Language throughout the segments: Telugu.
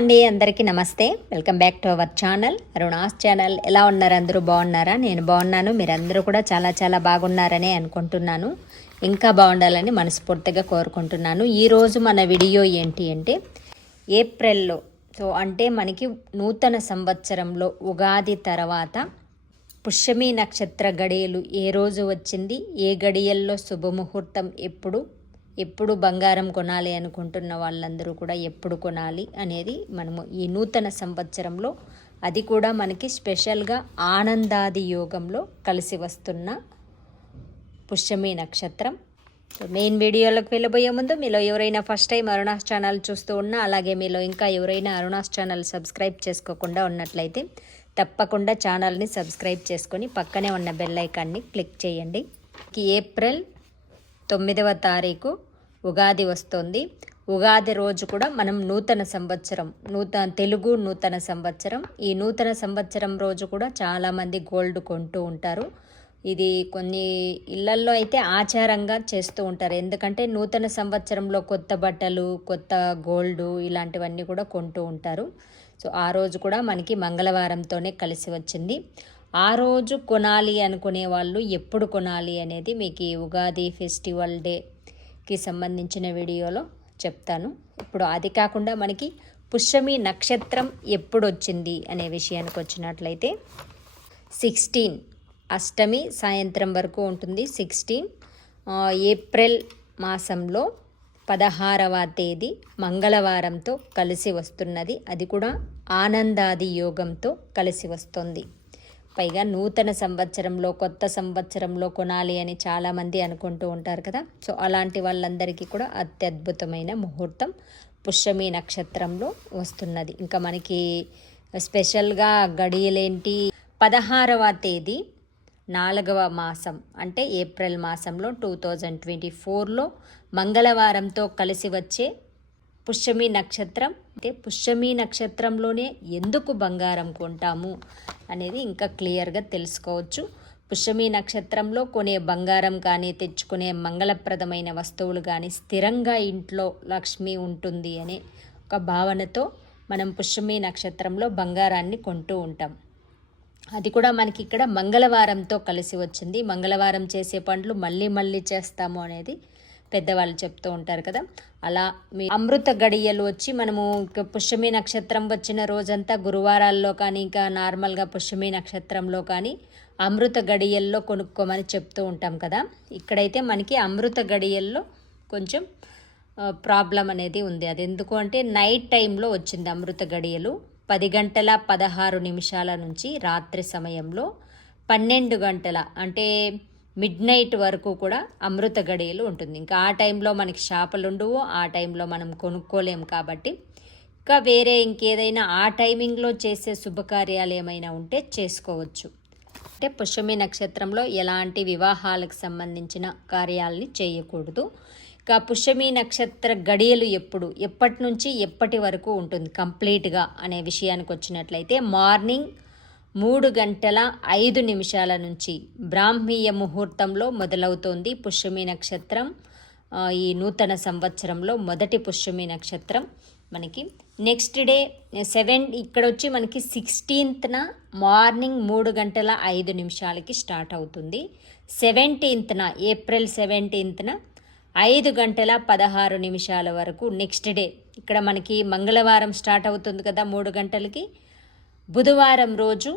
అండి అందరికీ నమస్తే. Welcome back to our channel Aruna's channel. ఎలా ఉన్నారు? అందరూ బాగున్నారా? నేను బాగున్నాను. మీరందరూ కూడా చాలా చాలా బాగున్నారనే అనుకుంటున్నాను. ఇంకా బాగుండాలని మనస్ఫూర్తిగా కోరుకుంటున్నాను. ఈరోజు మన వీడియో ఏంటి అంటే ఏప్రిల్లో సో అంటే మనకి నూతన సంవత్సరంలో ఉగాది తర్వాత పుష్యమి నక్షత్ర గడియలు ఏ రోజు వచ్చింది? ఏ గడియల్లో శుభముహూర్తం ఎప్పుడు ఎప్పుడు బంగారం కొనాలి అనుకుంటున్న వాళ్ళందరూ కూడా ఎప్పుడు కొనాలి అనేది మనము ఈ నూతన సంవత్సరంలో అది కూడా మనకి స్పెషల్గా ఆనందాది యోగంలో కలిసి వస్తున్న పుష్యమి నక్షత్రం. సో మెయిన్ వీడియోలోకి వెళ్ళబోయే ముందు మీలో ఎవరైనా ఫస్ట్ టైం అరుణాస్ ఛానల్ చూస్తూ ఉన్నా అలాగే మీలో ఇంకా ఎవరైనా అరుణాస్ ఛానల్ సబ్స్క్రైబ్ చేసుకోకుండా ఉన్నట్లయితే తప్పకుండా ఛానల్ని సబ్స్క్రైబ్ చేసుకొని పక్కనే ఉన్న బెల్ ఐకాన్ని క్లిక్ చేయండి. ఏప్రిల్ తొమ్మిదవ తారీఖు ఉగాది వస్తుంది. ఉగాది రోజు కూడా మనం నూతన సంవత్సరం నూతన తెలుగు నూతన సంవత్సరం. ఈ నూతన సంవత్సరం రోజు కూడా చాలామంది గోల్డ్ కొంటూ ఉంటారు. ఇది కొన్ని ఇళ్ళల్లో అయితే ఆచారంగా చేస్తూ ఉంటారు. ఎందుకంటే నూతన సంవత్సరంలో కొత్త బట్టలు కొత్త గోల్డ్ ఇలాంటివన్నీ కూడా కొంటూ ఉంటారు. సో ఆ రోజు కూడా మనకి మంగళవారంతోనే కలిసి వచ్చింది. ఆ రోజు కొనాలి అనుకునే వాళ్ళు ఎప్పుడు కొనాలి అనేది మీకు ఈ ఉగాది ఫెస్టివల్ డేకి సంబంధించిన వీడియోలో చెప్తాను. ఇప్పుడు అది కాకుండా మనకి పుష్యమి నక్షత్రం ఎప్పుడు వచ్చింది అనే విషయానికి వచ్చినట్లయితే సిక్స్టీన్ అష్టమి సాయంత్రం వరకు ఉంటుంది. సిక్స్టీన్ ఏప్రిల్ మాసంలో పదహారవ తేదీ మంగళవారంతో కలిసి వస్తున్నది. అది కూడా ఆనందాది యోగంతో కలిసి వస్తుంది. పైగా నూతన సంవత్సరంలో కొత్త సంవత్సరంలో కొనాలి అని చాలామంది అనుకుంటూ ఉంటారు కదా. సో అలాంటి వాళ్ళందరికీ కూడా అత్యద్భుతమైన ముహూర్తం పుష్యమి నక్షత్రంలో వస్తున్నది. ఇంకా మనకి స్పెషల్గా గడియలేంటి? పదహారవ తేదీ నాలుగవ మాసం అంటే ఏప్రిల్ మాసంలో టూ థౌజండ్ ట్వంటీ ఫోర్లో మంగళవారంతో కలిసి వచ్చే పుష్యమి నక్షత్రం. అంటే పుష్యమి నక్షత్రంలోనే ఎందుకు బంగారం కొంటాము అనేది ఇంకా క్లియర్గా తెలుసుకోవచ్చు. పుష్యమి నక్షత్రంలో కొనే బంగారం కానీ తెచ్చుకునే మంగళప్రదమైన వస్తువులు కానీ స్థిరంగా ఇంట్లో లక్ష్మి ఉంటుంది అనే ఒక భావనతో మనం పుష్యమి నక్షత్రంలో బంగారాన్ని కొంటూ ఉంటాం. అది కూడా మనకి ఇక్కడ మంగళవారంతో కలిసి వచ్చింది. మంగళవారం చేసే పనులు మళ్ళీ మళ్ళీ చేస్తాము అనేది పెద్దవాళ్ళు చెప్తూ ఉంటారు కదా. అలా మీ అమృత గడియలు వచ్చి మనము పుష్యమి నక్షత్రం వచ్చిన రోజంతా గురువారాల్లో కానీ ఇంకా నార్మల్గా పుష్యమి నక్షత్రంలో కానీ అమృత గడియల్లో కొనుక్కోమని చెప్తూ ఉంటాం కదా. ఇక్కడైతే మనకి అమృత గడియల్లో కొంచెం ప్రాబ్లం అనేది ఉంది. అది ఎందుకు అంటే నైట్ టైంలో వచ్చింది అమృత గడియలు. పది గంటల పదహారు నిమిషాల నుంచి రాత్రి సమయంలో పన్నెండు గంటల అంటే మిడ్ నైట్ వరకు కూడా అమృత గడియలు ఉంటుంది. ఇంకా ఆ టైంలో మనకి షాపులు ఉండవు ఆ టైంలో మనం కొనుక్కోలేము కాబట్టి. ఇంకా వేరే ఇంకేదైనా ఆ టైమింగ్లో చేసే శుభకార్యాలు ఏమైనా ఉంటే చేసుకోవచ్చు. అంటే పుష్యమి నక్షత్రంలో ఎలాంటి వివాహాలకు సంబంధించిన కార్యాలని చేయకూడదు. ఇంకా పుష్యమి నక్షత్ర గడియలు ఎప్పుడు ఎప్పటి నుంచి ఎప్పటి వరకు ఉంటుంది కంప్లీట్గా అనే విషయానికి వచ్చినట్లయితే మార్నింగ్ మూడు గంటల ఐదు నిమిషాల నుంచి బ్రాహ్మీయ ముహూర్తంలో మొదలవుతోంది పుష్యమి నక్షత్రం. ఈ నూతన సంవత్సరంలో మొదటి పుష్యమి నక్షత్రం మనకి. నెక్స్ట్ డే సెవెన్ ఇక్కడ వచ్చి మనకి సిక్స్టీన్త్న మార్నింగ్ మూడు గంటల ఐదు నిమిషాలకి స్టార్ట్ అవుతుంది. సెవెంటీన్త్న ఏప్రిల్ సెవెంటీన్త్న ఐదు గంటల పదహారు నిమిషాల వరకు. నెక్స్ట్ డే ఇక్కడ మనకి మంగళవారం స్టార్ట్ అవుతుంది కదా మూడు గంటలకి. బుధవారం రోజు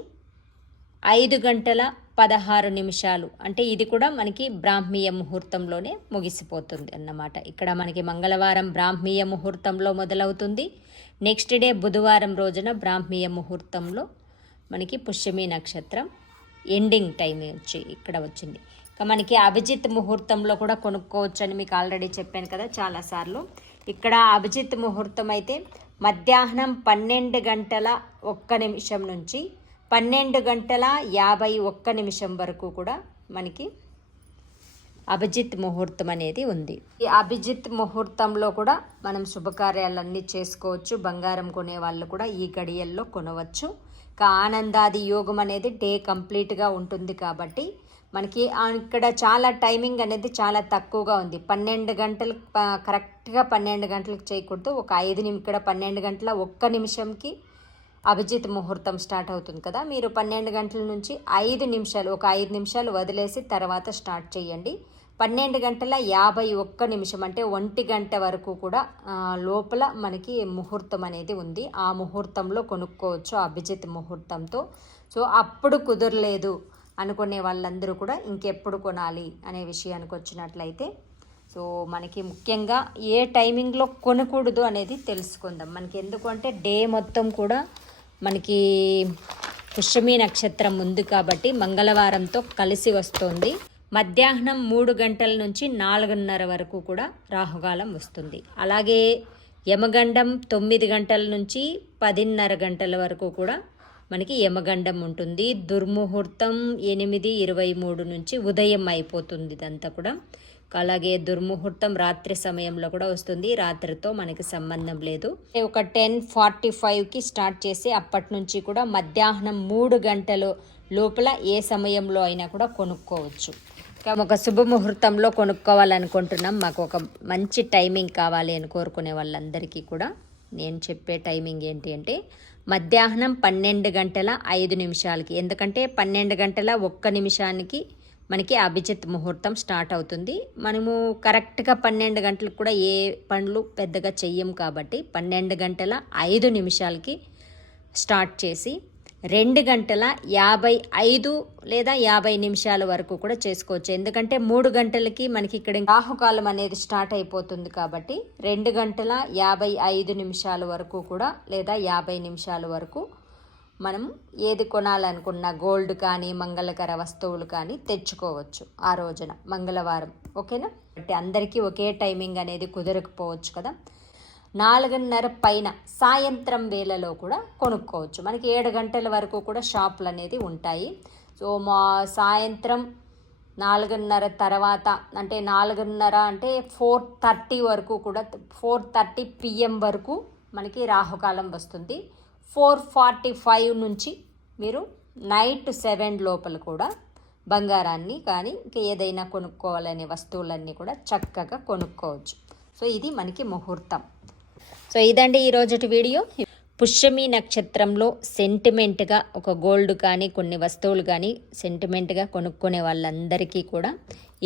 ఐదు గంటల పదహారు నిమిషాలు. అంటే ఇది కూడా మనకి బ్రాహ్మీయ ముహూర్తంలోనే ముగిసిపోతుంది అన్నమాట. ఇక్కడ మనకి మంగళవారం బ్రాహ్మీయ ముహూర్తంలో మొదలవుతుంది. నెక్స్ట్ డే బుధవారం రోజున బ్రాహ్మీయ ముహూర్తంలో మనకి పుష్యమి నక్షత్రం ఎండింగ్ టైం వచ్చి ఇక్కడ వచ్చింది. మనకి అభిజిత్ ముహూర్తంలో కూడా కొనుక్కోవచ్చు అని మీకు ఆల్రెడీ చెప్పాను కదా చాలాసార్లు. ఇక్కడ అభిజిత్ ముహూర్తం అయితే మధ్యాహ్నం పన్నెండు గంటల ఒక్క నిమిషం నుంచి పన్నెండు గంటల యాభై ఒక్క నిమిషం వరకు కూడా మనకి అభిజిత్ ముహూర్తం అనేది ఉంది. ఈ అభిజిత్ ముహూర్తంలో కూడా మనం శుభకార్యాలన్నీ చేసుకోవచ్చు. బంగారం కొనే వాళ్ళు కూడా ఈ గడియల్లో కొనవచ్చు. ఇక ఆనందాది యోగం అనేది డే కంప్లీట్గా ఉంటుంది కాబట్టి మనకి ఇక్కడ చాలా టైమింగ్ అనేది చాలా తక్కువగా ఉంది. పన్నెండు గంటలు కరెక్ట్గా పన్నెండు గంటలకు చేయకూడదు. ఒక ఐదు నిమి ఇక్కడ పన్నెండు గంటల ఒక్క నిమిషంకి అభిజిత్ ముహూర్తం స్టార్ట్ అవుతుంది కదా. మీరు పన్నెండు గంటల నుంచి ఐదు నిమిషాలు ఒక ఐదు నిమిషాలు వదిలేసి తర్వాత స్టార్ట్ చేయండి. పన్నెండు గంటల యాభై ఒక్క నిమిషం అంటే ఒంటి గంట వరకు కూడా లోపల మనకి ముహూర్తం అనేది ఉంది. ఆ ముహూర్తంలో కొనుక్కోవచ్చు అభిజిత్ ముహూర్తంతో. సో అప్పుడు కుదరలేదు. అనుకునే వాళ్ళందరూ కూడా ఇంకెప్పుడు కొనాలి అనే విషయానికి వచ్చినట్లయితే సో మనకి ముఖ్యంగా ఏ టైమింగ్లో కొనకూడదు అనేది తెలుసుకుందాం. మనకి ఎందుకంటే డే మొత్తం కూడా మనకి పుష్యమి నక్షత్రం ఉంది కాబట్టి మంగళవారంతో కలిసి వస్తుంది. మధ్యాహ్నం మూడు గంటల నుంచి నాలుగున్నర వరకు కూడా రాహుకాలం వస్తుంది. అలాగే యమగండం తొమ్మిది గంటల నుంచి పదిన్నర గంటల వరకు కూడా మనకి యమగండం ఉంటుంది. దుర్ముహూర్తం ఎనిమిది ఇరవై మూడు నుంచి ఉదయం అయిపోతుంది ఇదంతా కూడా. అలాగే దుర్ముహూర్తం రాత్రి సమయంలో కూడా వస్తుంది. రాత్రితో మనకి సంబంధం లేదు. ఒక టెన్ ఫార్టీ ఫైవ్కి స్టార్ట్ చేసి అప్పటి నుంచి కూడా మధ్యాహ్నం మూడు గంటలు లోపల ఏ సమయంలో అయినా కూడా కొనుక్కోవచ్చు. ఒక శుభముహూర్తంలో కొనుక్కోవాలనుకుంటున్నాం. మాకు ఒక మంచి టైమింగ్ కావాలి అని కోరుకునే వాళ్ళందరికీ కూడా. నేను చెప్పే టైమింగ్ ఏంటి అంటే మధ్యాహ్నం పన్నెండు గంటల ఐదు నిమిషాలకి. ఎందుకంటే పన్నెండు గంటల ఒక్క నిమిషానికి మనకి అభిజిత్ ముహూర్తం స్టార్ట్ అవుతుంది. మనము కరెక్ట్గా పన్నెండు గంటలకు కూడా ఏ పనులు పెద్దగా చెయ్యం కాబట్టి పన్నెండు గంటల ఐదు నిమిషాలకి స్టార్ట్ చేసి రెండు గంటల యాభై ఐదు లేదా యాభై నిమిషాల వరకు కూడా చేసుకోవచ్చు. ఎందుకంటే మూడు గంటలకి మనకి ఇక్కడ రాహుకాలం అనేది స్టార్ట్ అయిపోతుంది కాబట్టి రెండు గంటల యాభై ఐదు నిమిషాల వరకు కూడా లేదా యాభై నిమిషాల వరకు మనం ఏది కొనాలనుకున్న గోల్డ్ కానీ మంగళకర వస్తువులు కానీ తెచ్చుకోవచ్చు ఆ రోజున మంగళవారం. ఓకేనా? అంటే అందరికీ ఒకే టైమింగ్ అనేది కుదరకపోవచ్చు కదా. నాలుగున్నర పైన సాయంత్రం వేళలో కూడా కొనుక్కోవచ్చు. మనకి ఏడు గంటల వరకు కూడా షాపులు అనేది ఉంటాయి. సో మా సాయంత్రం నాలుగున్నర తర్వాత అంటే నాలుగున్నర అంటే ఫోర్ థర్టీ వరకు కూడా ఫోర్ థర్టీ పిఎం వరకు మనకి రాహుకాలం వస్తుంది. ఫోర్ ఫార్టీ ఫైవ్ నుంచి మీరు నైట్ సెవెన్ లోపల కూడా బంగారాన్ని కానీ ఇంకా ఏదైనా కొనుక్కోవాలనే వస్తువులన్నీ కూడా చక్కగా కొనుక్కోవచ్చు. సో ఇది మనకి ముహూర్తం. సో ఇదండి ఈరోజుటి వీడియో. పుష్యమి నక్షత్రంలో సెంటిమెంట్గా ఒక గోల్డ్ కానీ కొన్ని వస్తువులు కానీ సెంటిమెంట్గా కొనుక్కునే వాళ్ళందరికీ కూడా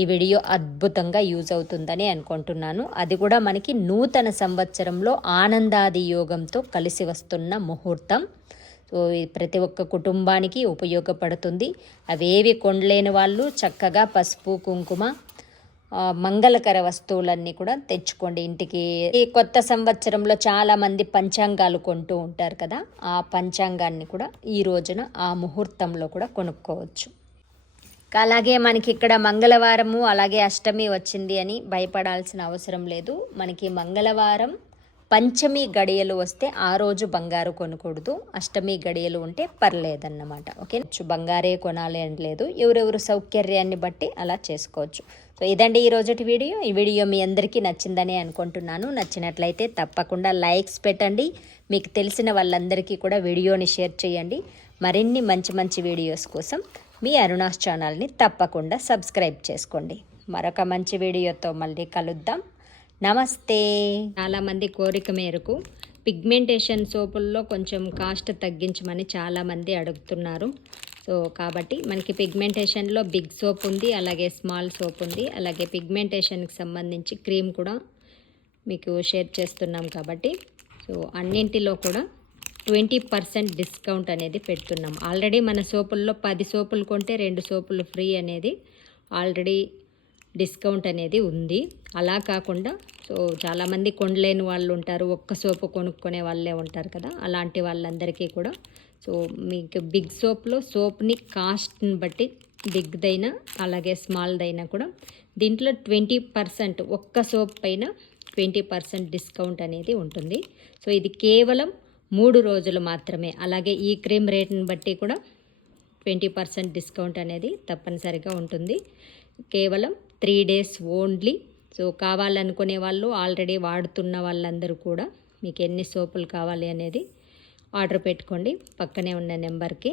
ఈ వీడియో అద్భుతంగా యూజ్ అవుతుందని అనుకుంటున్నాను. అది కూడా మనకి నూతన సంవత్సరంలో ఆనందాది యోగంతో కలిసి వస్తున్న ముహూర్తం. సో ప్రతి ఒక్క కుటుంబానికి ఉపయోగపడుతుంది. అవేవి కొనలేని వాళ్ళు చక్కగా పసుపు కుంకుమ మంగళకర వస్తువులన్నీ కూడా తెచ్చుకోండి ఇంటికి. ఈ కొత్త సంవత్సరంలో చాలా మంది పంచాంగాలు కొంటూ ఉంటారు కదా ఆ పంచాంగాన్ని కూడా ఈ రోజున ఆ ముహూర్తంలో కూడా కొనుక్కోవచ్చు. అలాగే మనకి ఇక్కడ మంగళవారము అలాగే అష్టమి వచ్చింది అని భయపడాల్సిన అవసరం లేదు. మనకి మంగళవారం పంచమి గడియలు వస్తే ఆ రోజు బంగారు కొనకూడదు. అష్టమి గడియలు ఉంటే పర్లేదన్నమాట. ఓకే? బంగారే కొనాలి అని లేదు. ఎవరెవరు సౌకర్యాన్ని బట్టి అలా చేసుకోవచ్చు. సో ఇదండి ఈ రోజుటి వీడియో. ఈ వీడియో మీ అందరికీ నచ్చిందని అనుకుంటున్నాను. నచ్చినట్లయితే తప్పకుండా లైక్స్ పెట్టండి. మీకు తెలిసిన వాళ్ళందరికీ కూడా వీడియోని షేర్ చేయండి. మరిన్ని మంచి మంచి వీడియోస్ కోసం మీ అరుణాస్ ఛానల్ని తప్పకుండా సబ్స్క్రైబ్ చేసుకోండి. మరొక మంచి వీడియోతో మళ్ళీ కలుద్దాం. నమస్తే. చాలామంది కోరిక మేరకు పిగ్మెంటేషన్ సోపుల్లో కొంచెం కాస్ట్ తగ్గించమని చాలామంది అడుగుతున్నారు. సో కాబట్టి మనకి పిగ్మెంటేషన్లో బిగ్ సోప్ ఉంది అలాగే స్మాల్ సోప్ ఉంది అలాగే పిగ్మెంటేషన్కి సంబంధించి క్రీమ్ కూడా మీకు షేర్ చేస్తున్నాం కాబట్టి. సో అన్నింటిలో కూడా ట్వంటీ పర్సెంట్ డిస్కౌంట్ అనేది పెడుతున్నాం. ఆల్రెడీ మన సోపుల్లో పది సోపులు కొంటే రెండు సోపులు ఫ్రీ అనేది ఆల్రెడీ డిస్కౌంట్ అనేది ఉంది. అలా కాకుండా సో చాలామంది కొనలేని వాళ్ళు ఉంటారు. ఒక్క సోపు కొనుక్కునే వాళ్ళే ఉంటారు కదా. అలాంటి వాళ్ళందరికీ కూడా. సో మీకు బిగ్ సోప్లో సోప్ని కాస్ట్ని బట్టి బిగ్దైనా అలాగే స్మాల్దైనా కూడా దీంట్లో ట్వంటీ పర్సెంట్ ఒక్క సోప్ పైన ట్వంటీ పర్సెంట్ డిస్కౌంట్ అనేది ఉంటుంది. సో ఇది కేవలం మూడు రోజులు మాత్రమే. అలాగే ఈ క్రీమ్ రేట్ని బట్టి కూడా ట్వంటీ పర్సెంట్ డిస్కౌంట్ అనేది తప్పనిసరిగా ఉంటుంది. కేవలం త్రీ డేస్ ఓన్లీ. సో కావాలనుకునే వాళ్ళు ఆల్రెడీ వాడుతున్న వాళ్ళందరూ కూడా మీకు ఎన్ని సోపులు కావాలి అనేది ఆర్డర్ పెట్టుకోండి. పక్కనే ఉన్న నెంబర్కి.